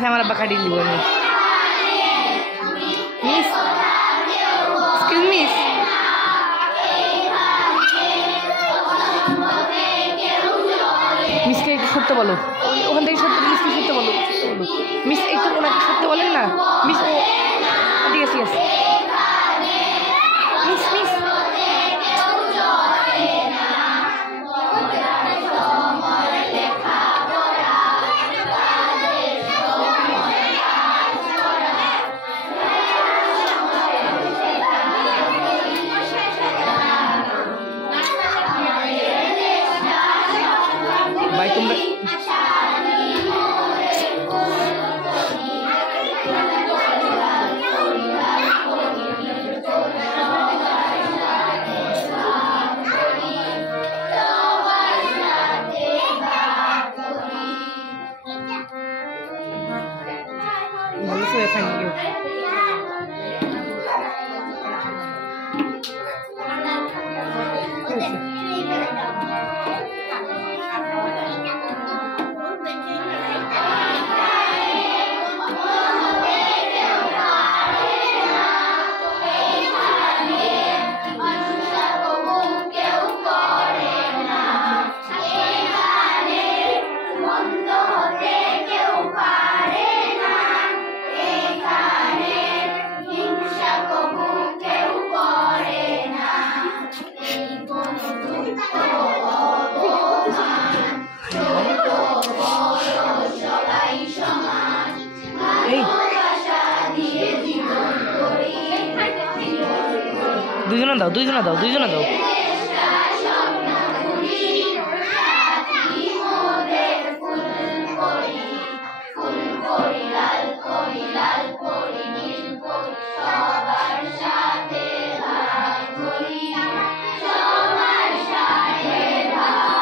আচ্ছা আমার আব্বা কাটিয়ে দিব আমি মিস এক্সকিউজ মিস মিসকে একটু সত্য বলো ওখান থেকে সত্য মিসকে সত্য বলো মিস একটু ওনাকে সত্য বলেন না মিস ও ঠিক আছে ঠিক আছে মিস মিস ভাই তোমরা thank you দুইজনে দাও